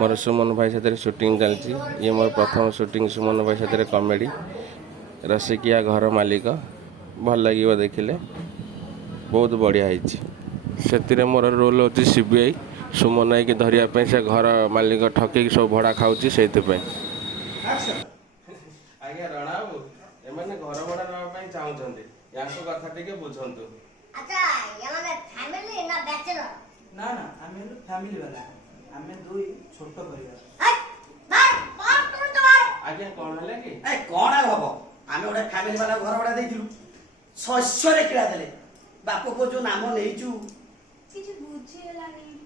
मोर सुमन भाई साथ शूटिंग चलती ये मोर प्रथम शूटिंग सुमन भाई साथ कॉमेडी रसिकिया घर मालिक भल लगे देखिले बहुत बढ़िया से मोर रोल होची सीबीआई सुमन भाई की धरिया से घर मालिक ठकई सब भड़ा खाऊँ से आज्ञा रणा बाबू एमाने घर भड़ा नापा चाहते या कथा टे बुझंतु अच्छा यामाने फैमिली ना बैचलर ना ना आमे फैमिली वाला आमे दुई छोट परिवार ए बार तुम तो बार आज्ञा कौन है कि ए कोन हबो आमे ओडे फैमिली वाला घर भड़ा देथिलु शस्य रे किरा देले बापू को जो नाम नेइचू किछ बुझे लानी